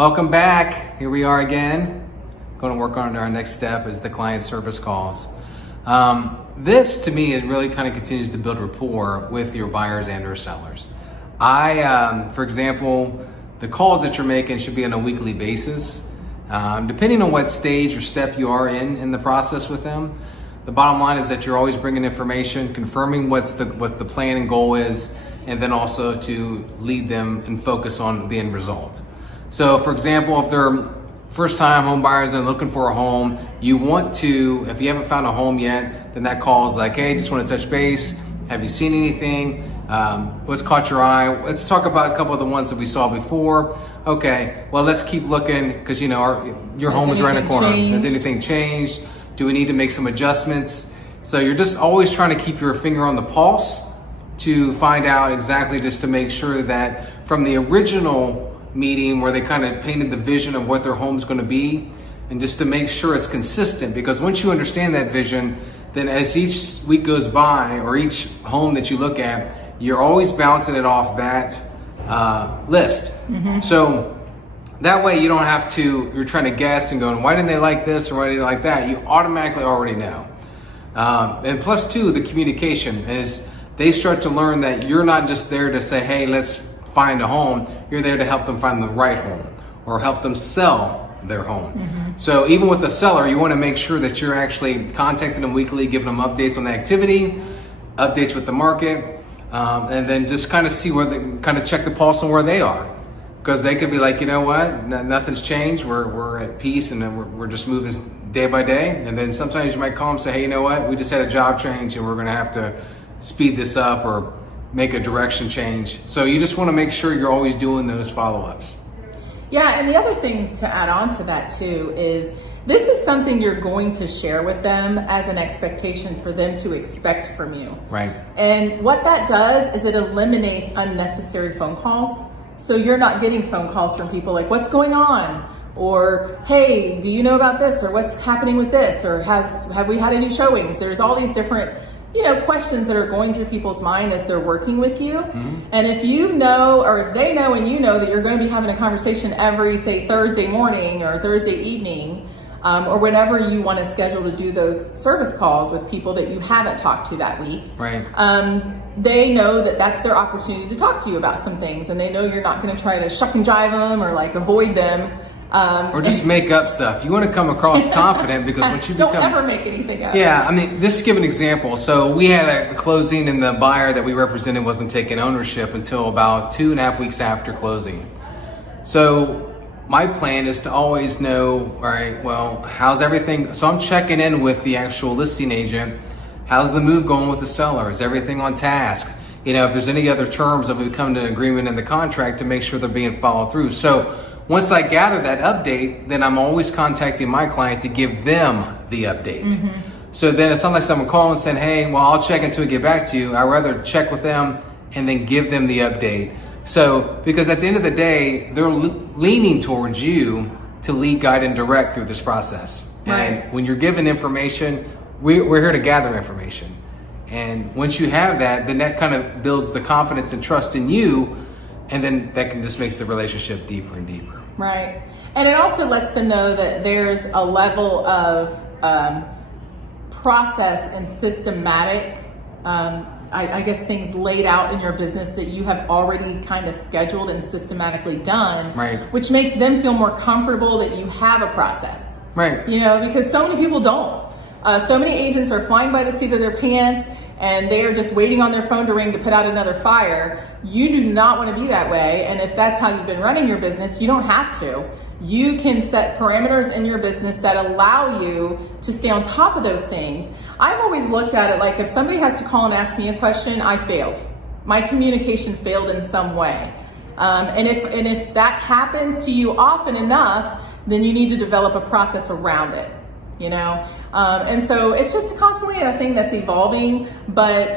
Welcome back. Here we are again. Going to work on our next step is the client service calls. This to me, it really kind of continues to build rapport with your buyers and or sellers. For example, the calls that you're making should be on a weekly basis. Depending on what stage or step you are in the process with them, the bottom line is that you're always bringing information, confirming what the plan and goal is, and then also to lead them and focus on the end result. So for example, if they're first time home buyers and looking for a home, you want to, if you haven't found a home yet, then that call is like, hey, just want to touch base. Have you seen anything? What's caught your eye? Let's talk about a couple of the ones that we saw before. Okay, well, let's keep looking because your home is around the corner. Has anything changed? Do we need to make some adjustments? So you're just always trying to keep your finger on the pulse to find out exactly, just to make sure that from the original meeting where they kind of painted the vision of what their home's going to be, and just to make sure it's consistent, because once you understand that vision, then as each week goes by or each home that you look at, you're always bouncing it off that list. Mm-hmm. So that way you don't have to, you're trying to guess and going, why didn't they like this or why didn't they like that? You automatically already know. And plus two, the communication is they start to learn that you're not just there to say, hey, let's find a home. You're there to help them find the right home or help them sell their home. Mm-hmm. So even with the seller, you want to make sure that you're actually contacting them weekly, giving them updates on the activity, updates with the market, and then just kind of see where they kind of check the pulse on where they are. Because they could be like, you know what, nothing's changed. We're at peace and we're just moving day by day. And then sometimes you might call them and say, hey, you know what, we just had a job change and we're going to have to speed this up or make a direction change. So you just want to make sure you're always doing those follow-ups. Yeah, and the other thing to add on to that too is this is something you're going to share with them as an expectation for them to expect from you. Right. And what that does is it eliminates unnecessary phone calls. So you're not getting phone calls from people like, what's going on? Or, hey, do you know about this? Or what's happening with this? Or have we had any showings? There's all these different questions that are going through people's mind as they're working with you. Mm-hmm. And if you know, or if they know and you know that you're going to be having a conversation every, say, Thursday morning or Thursday evening, or whenever you want to schedule to do those service calls with people that you haven't talked to that week, right? They know that that's their opportunity to talk to you about some things, and they know you're not going to try to shuck and jive them or like avoid them. Or just make up stuff. You want to come across confident because once you don't ever make anything up. Yeah, I mean, just to give an example. So we had a closing and the buyer that we represented wasn't taking ownership until about 2.5 weeks after closing. So my plan is to always know, all right, well, how's everything? So I'm checking in with the actual listing agent. How's the move going with the seller? Is everything on task? If there's any other terms that we've come to an agreement in the contract to make sure they're being followed through. So once I gather that update, then I'm always contacting my client to give them the update. Mm-hmm. So then it's not like someone calling and saying, hey, well, I'll check until I get back to you. I'd rather check with them and then give them the update. So, because at the end of the day, they're leaning towards you to lead, guide, and direct through this process. Right. And when you're given information, we're here to gather information. And once you have that, then that kind of builds the confidence and trust in you. And then that can just makes the relationship deeper and deeper. Right. And it also lets them know that there's a level of process and systematic, I guess, things laid out in your business that you have already kind of scheduled and systematically done, right? Which makes them feel more comfortable that you have a process. Right. Because so many people don't. So many agents are flying by the seat of their pants and they are just waiting on their phone to ring to put out another fire. You do not want to be that way. And if that's how you've been running your business, you don't have to. You can set parameters in your business that allow you to stay on top of those things. I've always looked at it like if somebody has to call and ask me a question, I failed. My communication failed in some way. And if that happens to you often enough, then you need to develop a process around it. And so it's just constantly a thing that's evolving, but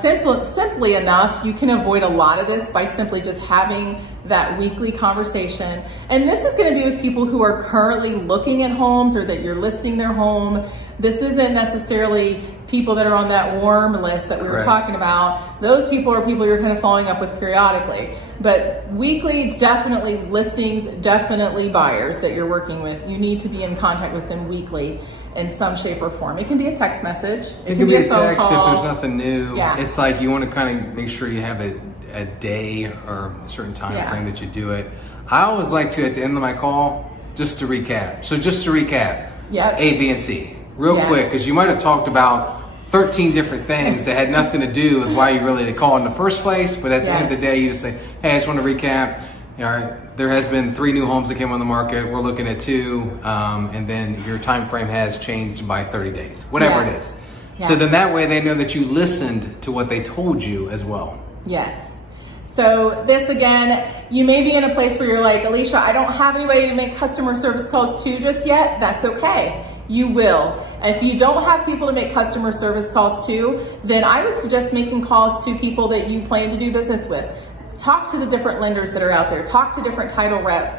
simply enough, you can avoid a lot of this by simply just having that weekly conversation. And this is going to be with people who are currently looking at homes or that you're listing their home. This isn't necessarily, people that are on that warm list that we were Correct. talking about, those people are people you're kind of following up with periodically. But weekly, definitely listings, definitely buyers that you're working with. You need to be in contact with them weekly in some shape or form. It can be a text message. It can be a phone text call. if there's nothing new. Yeah. It's like you want to kind of make sure you have a day or a certain time frame that you do it. I always like to, at the end of my call, just to recap. So just to recap, Yep. A, B, and C, real quick, because you might have talked about 13 different things that had nothing to do with why you really called in the first place, but at the end of the day, you just say, hey, I just want to recap. All right, there has been 3 new homes that came on the market. We're looking at 2, and then your time frame has changed by 30 days, whatever it is. Yeah. So then that way they know that you listened to what they told you as well. Yes. So this again, you may be in a place where you're like, Alicia, I don't have anybody to make customer service calls to just yet. That's okay. You will. If you don't have people to make customer service calls to, then I would suggest making calls to people that you plan to do business with. Talk to the different lenders that are out there. Talk to different title reps.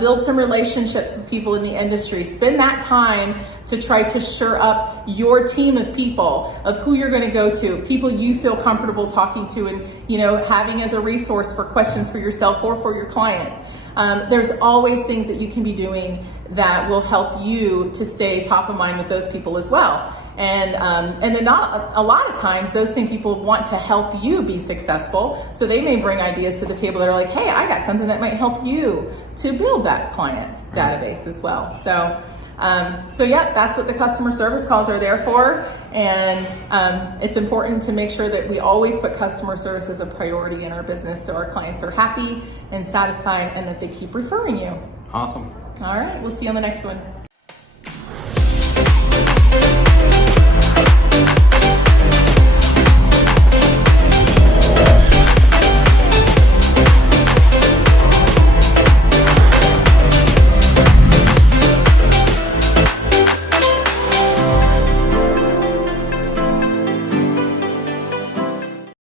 Build some relationships with people in the industry. Spend that time to try to shore up your team of people, of who you're going to go to, people you feel comfortable talking to and, you know, having as a resource for questions for yourself or for your clients. There's always things that you can be doing that will help you to stay top of mind with those people as well. And then not a lot of times those same people want to help you be successful. So they may bring ideas to the table that are like, hey, I got something that might help you to build that client database as well. So yeah, that's what the customer service calls are there for. And it's important to make sure that we always put customer service as a priority in our business so our clients are happy and satisfied and that they keep referring you. Awesome. All right, we'll see you on the next one.